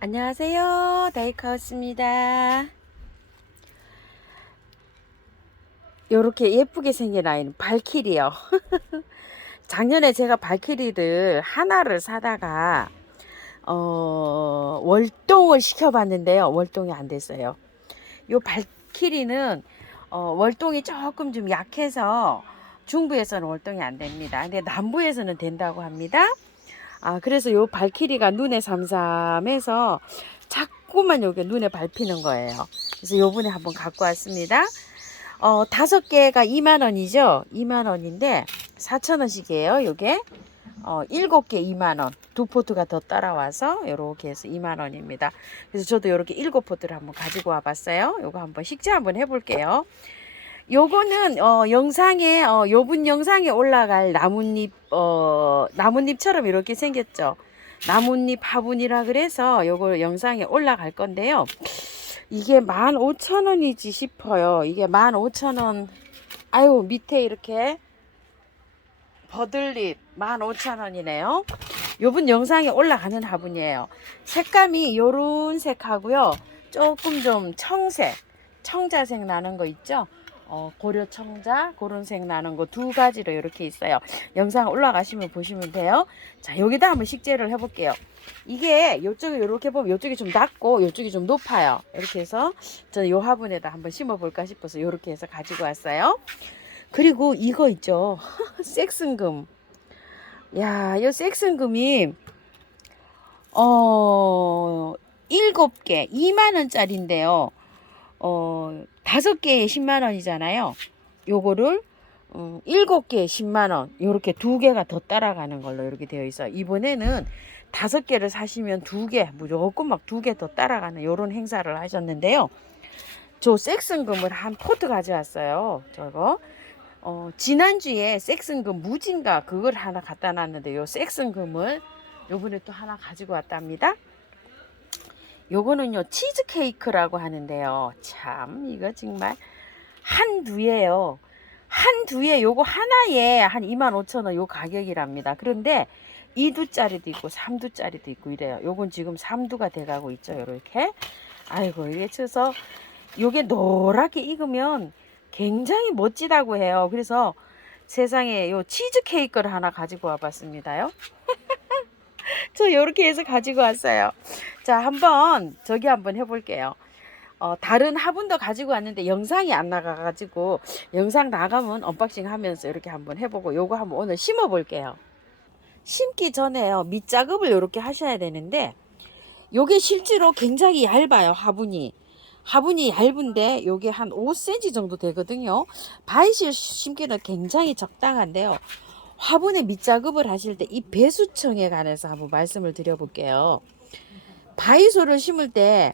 안녕하세요. 다이카우스입니다. 요렇게 예쁘게 생긴 아이는 발키리요. 작년에 제가 발키리를 하나를 사다가 월동을 시켜봤는데요. 월동이 안 됐어요. 요 발키리는 월동이 조금 좀 약해서 중부에서는 월동이 안 됩니다. 근데 남부에서는 된다고 합니다. 그래서 요 발키리가 눈에 삼삼해서 자꾸만 여기 눈에 밟히는 거예요. 그래서 요번에 한번 갖고 왔습니다. 5개가 2만원이죠. 2만원인데 4천원씩이에요. 요게 7개 2만원. 두 포트가 더 따라와서 요렇게 해서 2만원입니다. 그래서 저도 요렇게 7포트를 한번 가지고 와봤어요. 요거 한번 식재 한번 해볼게요. 요거는 영상에 요분 영상에 올라갈 나뭇잎 나뭇잎처럼 이렇게 생겼죠. 나뭇잎 화분이라 그래서 요거 영상에 올라갈 건데요. 이게 15,000원이지 싶어요. 이게 15,000원. 아유, 밑에 이렇게 버들잎 15,000원이네요. 요분 영상에 올라가는 화분이에요. 색감이 요런 색하고요. 조금 좀 청색, 청자색 나는 거 있죠? 고려 청자 그런 색 나는 거 두 가지로 이렇게 있어요. 영상 올라가시면 보시면 돼요. 자, 여기다 한번 식재를 해볼게요. 이게 요쪽에 이렇게 보면 요쪽이 좀 낮고 요쪽이 좀 높아요. 이렇게 해서 저는 요 화분에다 한번 심어볼까 싶어서 이렇게 해서 가지고 왔어요. 그리고 이거 있죠. 섹슨금. 야, 요 섹슨금이 7개 2만원짜리인데요. 5개에 10만원이잖아요. 요거를 7개에 10만원 요렇게 2개가 더 따라가는 걸로 이렇게 되어 있어요. 이번에는 5개를 사시면 2개 무조건 막 2개 더 따라가는 요런 행사를 하셨는데요. 저 섹슨금을 한 포트 가져왔어요. 저거 지난주에 섹슨금 무진가 그걸 하나 갖다 놨는데 요 섹슨금을 요번에 또 하나 가지고 왔답니다. 요거는요 치즈케이크라고 하는데요. 참 이거 정말 한두예요. 한두에 요거 하나에 한 25,000원 요 가격이랍니다. 그런데 2두짜리도 있고 3두짜리도 있고 이래요. 요건 지금 3두가 돼가고 있죠. 요렇게. 아이고 이게 쳐서 요게 노랗게 익으면 굉장히 멋지다고 해요. 그래서 세상에 요 치즈케이크를 하나 가지고 와봤습니다요. 저 요렇게 해서 가지고 왔어요. 자, 한번 저기 한번 해볼게요. 다른 화분도 가지고 왔는데 영상이 안 나가가지고 영상 나가면 언박싱 하면서 이렇게 한번 해보고 요거 한번 오늘 심어 볼게요. 심기 전에요 밑작업을 이렇게 하셔야 되는데 요게 실제로 굉장히 얇아요. 화분이 얇은데 요게 한 5cm 정도 되거든요. 바이실 심기는 굉장히 적당한데요. 화분에 밑작업을 하실 때 이 배수청에 관해서 한번 말씀을 드려볼게요. 바이소를 심을 때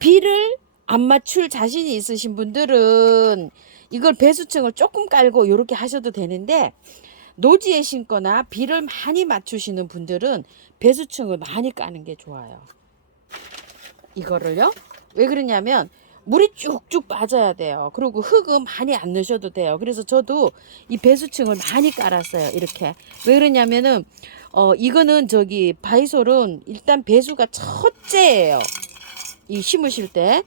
비를 안 맞출 자신이 있으신 분들은 이걸 배수층을 조금 깔고 이렇게 하셔도 되는데 노지에 심거나 비를 많이 맞추시는 분들은 배수층을 많이 까는 게 좋아요. 이거를요. 왜 그러냐면 물이 쭉쭉 빠져야 돼요. 그리고 흙은 많이 안 넣으셔도 돼요. 그래서 저도 이 배수층을 많이 깔았어요. 이렇게. 왜 그러냐면은 이거는 저기 바이솔은 일단 배수가 첫째예요. 이 심으실 때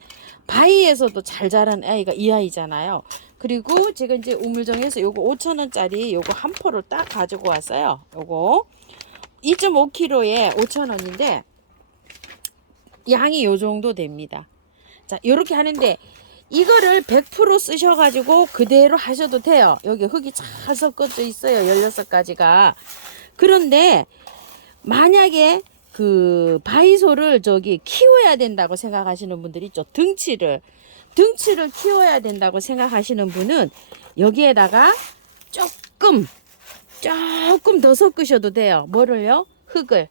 바위에서도 잘 자란 아이가 이 아이잖아요. 그리고 제가 이제 우물정에서 요거 5,000원짜리 요거 한 포를 딱 가지고 왔어요. 요거 2.5kg에 5,000원인데 양이 요 정도 됩니다. 자, 요렇게 하는데 이거를 100% 쓰셔가지고 그대로 하셔도 돼요. 여기 흙이 잘 섞어져 있어요. 16가지가. 그런데 만약에 그 바이소를 저기 키워야 된다고 생각하시는 분들이 있죠. 등치를 키워야 된다고 생각하시는 분은 여기에다가 조금 더 섞으셔도 돼요. 뭐를요? 흙을.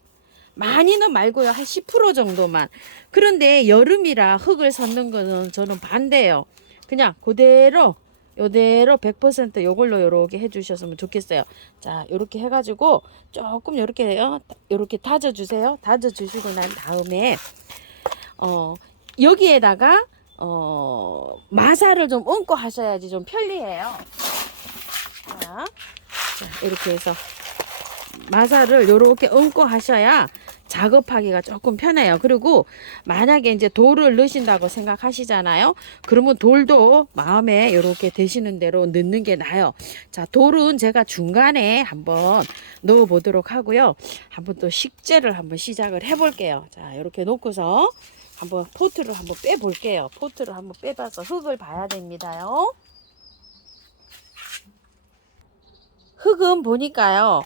많이는 말고요. 한 10% 정도만. 그런데 여름이라 흙을 섞는 거는 저는 반대예요. 그냥 그대로 요대로 100% 요걸로 요렇게 해주셨으면 좋겠어요. 자, 요렇게 해가지고 조금 요렇게 다져주세요. 다져주시고 난 다음에 여기에다가 마사를 좀 얹고 하셔야지 좀 편리해요. 자, 이렇게 해서 마사를 요렇게 얹고 하셔야 작업하기가 조금 편해요. 그리고 만약에 이제 돌을 넣으신다고 생각하시잖아요. 그러면 돌도 마음에 이렇게 되시는 대로 넣는 게 나아요. 자, 돌은 제가 중간에 한번 넣어 보도록 하고요. 한번 또 식재를 한번 시작을 해 볼게요. 자, 이렇게 놓고서 한번 포트를 한번 빼 볼게요. 포트를 한번 빼봐서 흙을 봐야 됩니다요. 흙은 보니까요,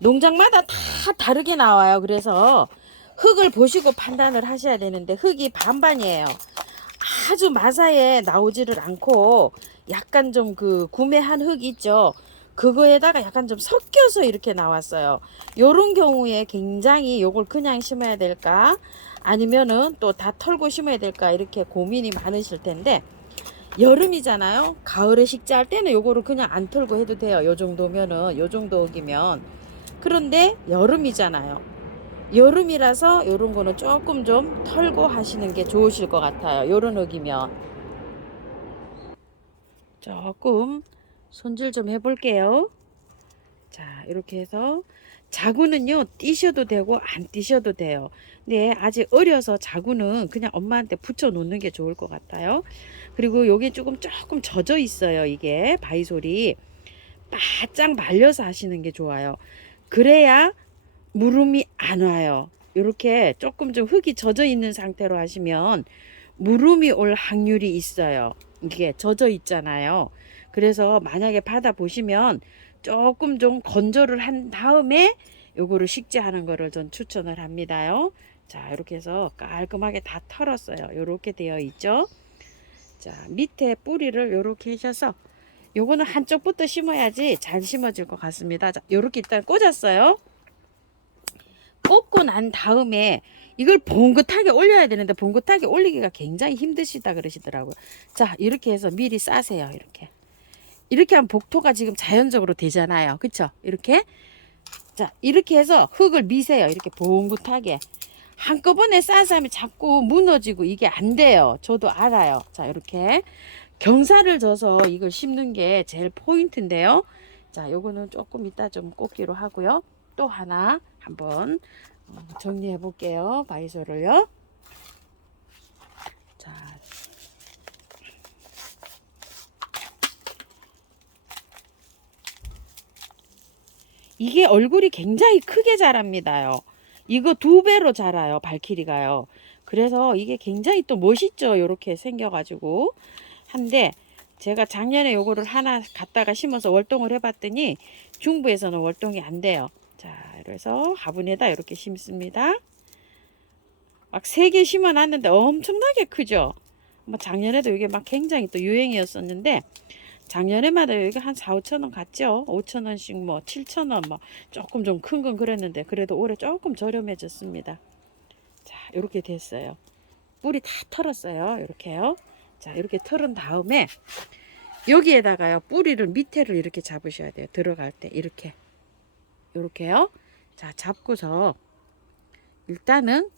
농장마다 다 다르게 나와요. 그래서 흙을 보시고 판단을 하셔야 되는데 흙이 반반이에요. 아주 마사에 나오지를 않고 약간 좀 그 구매한 흙 있죠. 그거에다가 약간 좀 섞여서 이렇게 나왔어요. 요런 경우에 굉장히 요걸 그냥 심어야 될까 아니면은 또 다 털고 심어야 될까 이렇게 고민이 많으실 텐데, 여름이잖아요. 가을에 식재할 때는 요거를 그냥 안 털고 해도 돼요. 요 정도면은, 요 정도 흙이면. 그런데 여름이잖아요. 여름이라서 요런 거는 조금 좀 털고 하시는 게 좋으실 것 같아요. 요런 흙이면. 조금 손질 좀 해볼게요. 자, 이렇게 해서 자구는요, 띄셔도 되고 안 띄셔도 돼요. 근데 아직 어려서 자구는 그냥 엄마한테 붙여 놓는 게 좋을 것 같아요. 그리고 여기 조금 젖어 있어요. 이게 바이솔이 바짝 말려서 하시는 게 좋아요. 그래야 물음이 안 와요. 이렇게 조금 좀 흙이 젖어 있는 상태로 하시면 물음이 올 확률이 있어요. 이게 젖어 있잖아요. 그래서 만약에 받아 보시면 조금 좀 건조를 한 다음에 요거를 식재하는 거를 전 추천을 합니다요. 자, 이렇게 해서 깔끔하게 다 털었어요. 요렇게 되어 있죠. 자, 밑에 뿌리를 요렇게 하셔서 요거는 한쪽부터 심어야지 잘 심어질 것 같습니다. 자, 요렇게 일단 꽂았어요. 꽂고 난 다음에 이걸 봉긋하게 올려야 되는데 봉긋하게 올리기가 굉장히 힘드시다 그러시더라고요. 자, 이렇게 해서 미리 싸세요. 이렇게 하면 복토가 지금 자연적으로 되잖아요. 그쵸? 이렇게. 자, 이렇게 해서 흙을 미세요. 이렇게 봉긋하게. 한꺼번에 싸서 하면 자꾸 무너지고 이게 안 돼요. 저도 알아요. 자, 이렇게 경사를 져서 이걸 심는 게 제일 포인트인데요. 자, 요거는 조금 이따 좀 꽂기로 하고요. 또 하나 한번 정리해 볼게요. 바이솔을요. 자, 이게 얼굴이 굉장히 크게 자랍니다요. 이거 2배로 자라요. 발키리가요. 그래서 이게 굉장히 또 멋있죠. 이렇게 생겨가지고 한데, 제가 작년에 요거를 하나 갖다가 심어서 월동을 해봤더니 중부에서는 월동이 안 돼요. 자, 그래서 화분에다 이렇게 심습니다. 막 3개 심어 놨는데 엄청나게 크죠. 뭐 작년에도 이게 막 굉장히 또 유행이었었는데, 작년에마다 여기가 한 4, 5천 원 갔죠. 5천 원씩 뭐 7천 원 뭐 조금 좀 큰 건 그랬는데 그래도 올해 조금 저렴해졌습니다. 자, 이렇게 됐어요. 뿌리 다 털었어요. 이렇게요. 자, 이렇게 털은 다음에 여기에다가요, 뿌리를 밑에를 이렇게 잡으셔야 돼요. 들어갈 때 이렇게. 이렇게요. 자, 잡고서 일단은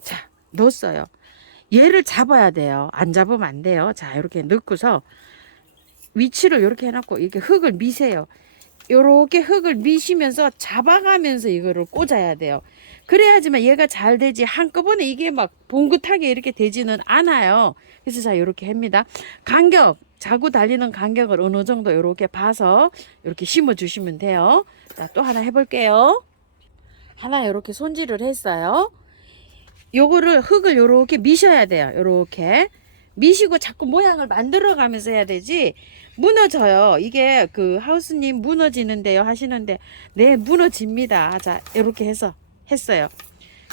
자, 넣었어요. 얘를 잡아야 돼요. 안 잡으면 안 돼요. 자, 이렇게 넣고서 위치를 이렇게 해놓고 이렇게 흙을 미세요. 요렇게 흙을 미시면서 잡아가면서 이거를 꽂아야 돼요. 그래야지만 얘가 잘 되지, 한꺼번에 이게 막 봉긋하게 이렇게 되지는 않아요. 그래서 자, 요렇게 합니다. 간격, 자구 달리는 간격을 어느 정도 요렇게 봐서 이렇게 심어 주시면 돼요. 자, 또 하나 해볼게요. 하나 요렇게 손질을 했어요. 요거를 흙을 요렇게 미셔야 돼요. 요렇게 미시고 자꾸 모양을 만들어 가면서 해야 되지, 무너져요. 이게 그 하우스님 무너지는데요 하시는데, 네, 무너집니다. 자, 이렇게 해서 했어요.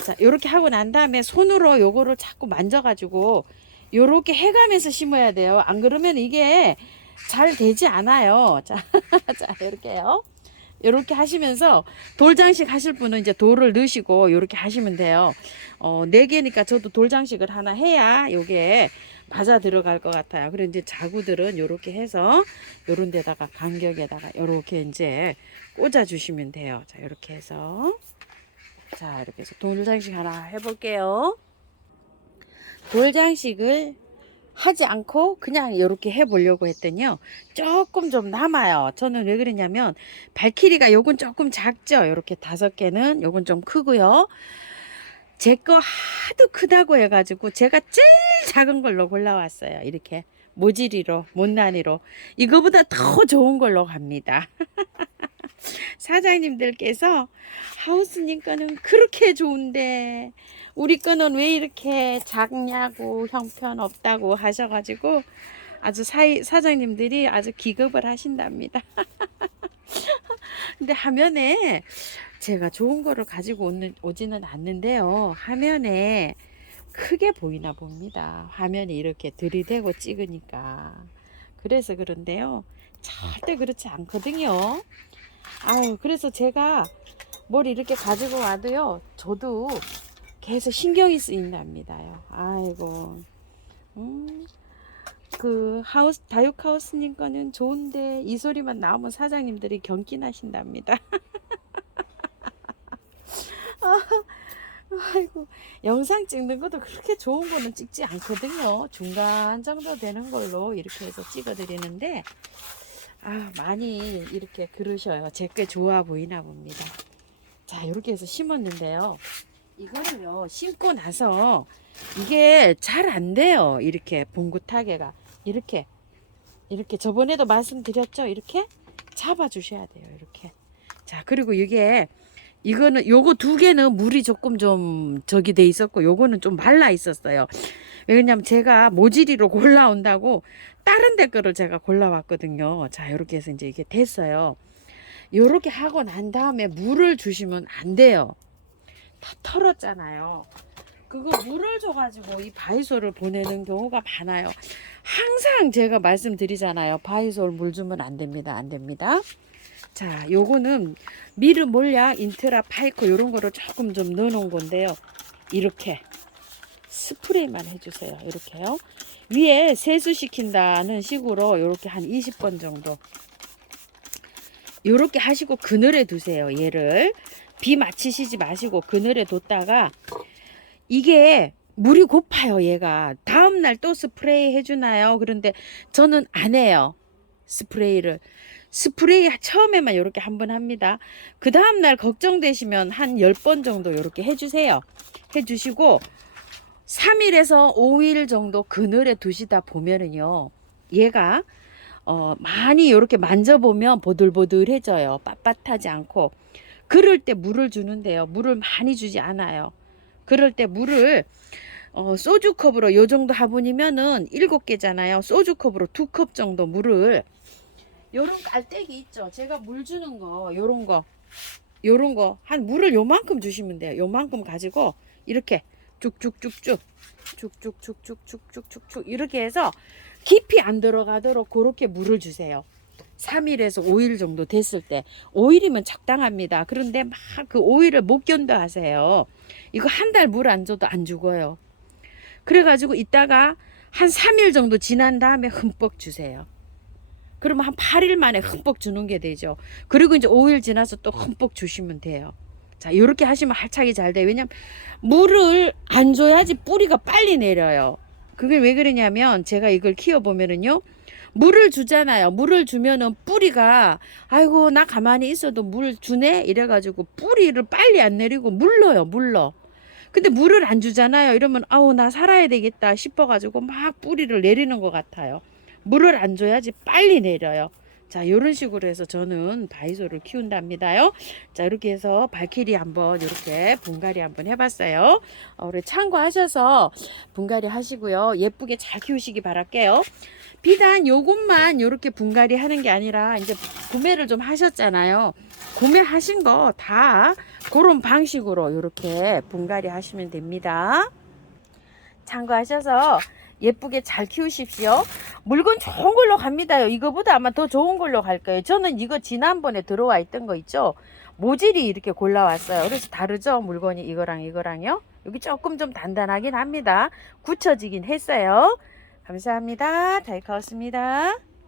자, 이렇게 하고 난 다음에 손으로 요거를 자꾸 만져가지고 요렇게 해가면서 심어야 돼요. 안 그러면 이게 잘 되지 않아요. 자, 자, 이렇게요. 이렇게 하시면서 돌장식 하실 분은 이제 돌을 넣으시고 이렇게 하시면 돼요. 4개니까 저도 돌장식을 하나 해야 요게 맞아 들어갈 것 같아요. 그래 이제 자구들은 이렇게 해서 요런 데다가 간격에다가 이렇게 이제 꽂아 주시면 돼요. 자, 이렇게 해서 자, 이렇게 해서 돌장식 하나 해볼게요. 돌장식을 하지 않고 그냥 이렇게 해보려고 했더니요, 조금 좀 남아요. 저는 왜 그러냐면 발키리가 요건 조금 작죠. 이렇게 5개는 요건 좀 크고요. 제 거 하도 크다고 해가지고 제가 제일 작은 걸로 골라왔어요. 이렇게 모지리로, 못난이로. 이거보다 더 좋은 걸로 갑니다. 사장님들께서 하우스님 거는 그렇게 좋은데 우리 거는 왜 이렇게 작냐고 형편없다고 하셔가지고 아주 사장님들이 아주 기겁을 하신답니다. 근데 화면에 제가 좋은 거를 가지고 오지는 않는데요. 화면에 크게 보이나 봅니다. 화면이 이렇게 들이대고 찍으니까. 그래서 그런데요. 절대 그렇지 않거든요. 아유, 그래서 제가 뭘 이렇게 가지고 와도요. 저도 계속 신경이 쓰인답니다요. 아이고. 그 다육하우스님 거는 좋은데 이 소리만 나오면 사장님들이 경기나신답니다. 아이고, 영상 찍는 것도 그렇게 좋은 거는 찍지 않거든요. 중간 정도 되는 걸로 이렇게 해서 찍어 드리는데 많이 이렇게 그러셔요. 제 꽤 좋아 보이나 봅니다. 자, 이렇게 해서 심었는데요. 이거를요 심고 나서 이게 잘 안 돼요. 이렇게 봉구타개가 이렇게 저번에도 말씀드렸죠. 이렇게 잡아 주셔야 돼요. 이렇게. 자, 그리고 이거는 요거 두 개는 물이 조금 좀 저기 돼 있었고 요거는 좀 말라 있었어요. 왜냐면 제가 모지리로 골라온다고 다른 데 거를 제가 골라왔거든요. 자, 이렇게 해서 이제 이게 됐어요. 요렇게 하고 난 다음에 물을 주시면 안 돼요. 다 털었잖아요. 그거 물을 줘가지고 이 바이솔을 보내는 경우가 많아요. 항상 제가 말씀드리잖아요. 바이솔 물 주면 안 됩니다. 안 됩니다. 자, 요거는 미르 몰약, 인트라, 파이커 요런 거를 조금 좀 넣어 놓은 건데요. 이렇게 스프레이만 해주세요. 이렇게요. 위에 세수시킨다는 식으로 이렇게 한 20번 정도 이렇게 하시고 그늘에 두세요. 얘를 비 맞히시지 마시고 그늘에 뒀다가 이게 물이 고파요. 얘가 다음날 또 스프레이 해주나요? 그런데 저는 안 해요. 스프레이 처음에만 이렇게 한번 합니다. 그 다음날 걱정되시면 한 10번 정도 이렇게 해주세요. 해주시고 3일에서 5일 정도 그늘에 두시다 보면은요 얘가 많이 이렇게 만져보면 보들보들해져요. 빳빳하지 않고. 그럴 때 물을 주는데요. 물을 많이 주지 않아요. 그럴 때 물을 소주컵으로 요 정도 화분이면은 7개잖아요. 소주컵으로 2컵 정도 물을 요런 깔때기 있죠. 제가 물 주는 거 요런 거 한 물을 요만큼 주시면 돼요. 요만큼 가지고 이렇게 쭉쭉쭉쭉 이렇게 해서 깊이 안 들어가도록 그렇게 물을 주세요. 3일에서 5일 정도 됐을 때 5일이면 적당합니다. 그런데 막 그 5일을 못 견뎌 하세요. 이거 한 달 물 안 줘도 안 죽어요. 그래가지고 이따가 한 3일 정도 지난 다음에 흠뻑 주세요. 그러면 한 8일 만에 흠뻑 주는 게 되죠. 그리고 이제 5일 지나서 또 흠뻑 주시면 돼요. 자, 이렇게 하시면 활착이 잘 돼요. 왜냐면 물을 안 줘야지 뿌리가 빨리 내려요. 그게 왜 그러냐면 제가 이걸 키워보면은요. 물을 주잖아요. 물을 주면은 뿌리가 아이고 나 가만히 있어도 물 주네 이래가지고 뿌리를 빨리 안 내리고 물러. 근데 물을 안 주잖아요. 이러면 아우 나 살아야 되겠다 싶어가지고 막 뿌리를 내리는 것 같아요. 물을 안 줘야지 빨리 내려요. 자, 요런 식으로 해서 저는 바이솔을 키운답니다요. 자, 이렇게 해서 발키리 한번 이렇게 분갈이 한번 해봤어요. 우리 참고하셔서 분갈이 하시고요. 예쁘게 잘 키우시기 바랄게요. 비단 요것만 이렇게 분갈이 하는 게 아니라 이제 구매를 좀 하셨잖아요. 구매하신 거 다 그런 방식으로 이렇게 분갈이 하시면 됩니다. 참고하셔서 예쁘게 잘 키우십시오. 물건 좋은 걸로 갑니다요. 이거보다 아마 더 좋은 걸로 갈 거예요. 저는 이거 지난번에 들어와 있던 거 있죠. 모질이 이렇게 골라왔어요. 그래서 다르죠. 물건이 이거랑요. 여기 조금 좀 단단하긴 합니다. 굳혀지긴 했어요. 감사합니다. 다이카우스입니다.